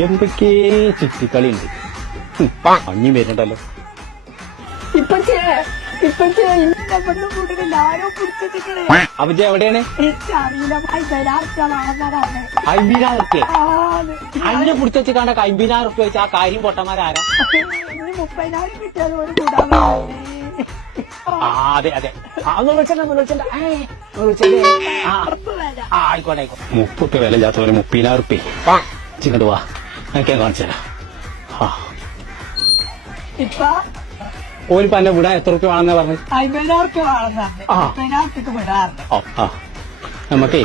എന്തൊക്കെ ചുറ്റിക്കളി ഉണ്ട്. അഞ്ഞി വരുന്നുണ്ടല്ലോ. അപ്പൊ എവിടെയാണ്? 50,000 റുപ്യ അഞ്ഞ പിടിച്ചു കണ്ട 50,000 റുപ്യ വെച്ചാൽ ആ കാര്യം പൊട്ടന്മാരാരാ? അതെ അതെ വിളിച്ചണ്ട ആയിക്കോട്ടെ. 30 റുപ്യ വില ഇല്ലാത്തവരെ 30,000 റുപ്യ ചിങ്ങട്ട് വാ, എനിക്ക് കാണിച്ചല്ല. ഒരു പന്നെ വിടാൻ എത്ര റുപ്യ വേണമെന്നാ പറഞ്ഞു? 50,000 റുപ്യ നമുക്കേ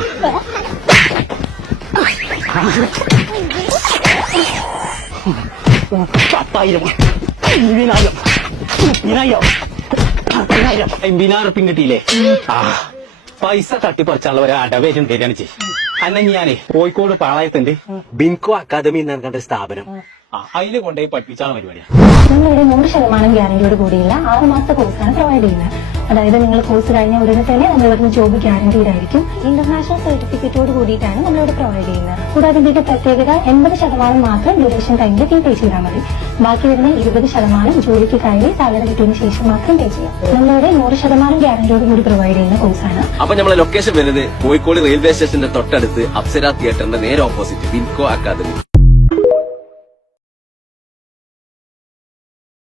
റുപ്യം കിട്ടിയില്ലേ? പൈസ തട്ടിപ്പറിച്ചുള്ള ഒരു അടവേറ്റം തരാണ് ചെയ്യും. അന്നെ ഞാനേ കോഴിക്കോട് പാളയത്തിന്റെ ബിൻകോ അക്കാദമി എന്ന് പറഞ്ഞ സ്ഥാപനം അതില് കൊണ്ടുപോയി പഠിപ്പിച്ചാൽ പരിപാടിയാണ്. നമ്മളിവിടെ 100% ഗ്യാരണ്ടിയോട് കൂടിയുള്ള 6 മാസത്തെ കോഴ്സാണ് പ്രൊവൈഡ് ചെയ്യുന്നത്. അതായത് നിങ്ങൾ കോഴ്സ് കഴിഞ്ഞ ഉടനെ തന്നെ നമ്മളിവിടുന്ന് ജോബ് ഗ്യാരണ്ടീഡ് ആയിരിക്കും. ഇന്റർനാഷണൽ സർട്ടിഫിക്കറ്റോട് കൂടിയിട്ടാണ് നമ്മളിവിടെ പ്രൊവൈഡ് ചെയ്യുന്നത്. കൂടാതെ ഇതിന്റെ പ്രത്യേകത 80% മാത്രം ഡ്യൂറേഷൻ ടൈമിൽ ഫീ പേ ചെയ്താൽ മതി. ബാക്കി വരുന്ന 20% ജോലിക്ക് കയറി സാലറി കിട്ടിയതിനു ശേഷം മാത്രം പേ ചെയ്യാം. നമ്മളിവിടെ 100% ഗ്യാരണ്ടിയോട് കൂടി പ്രൊവൈഡ് ചെയ്യുന്ന കോഴ്സാണ്. അപ്പൊ നമ്മളെ ലൊക്കേഷൻ വരുന്നത് കോഴിക്കോട് റെയിൽവേ സ്റ്റേഷന്റെ തൊട്ടടുത്ത് അപ്സര തിയേറ്ററിന്റെ നേരെ ഓപ്പോസിറ്റ് ബിൻകോ അക്കാദമി.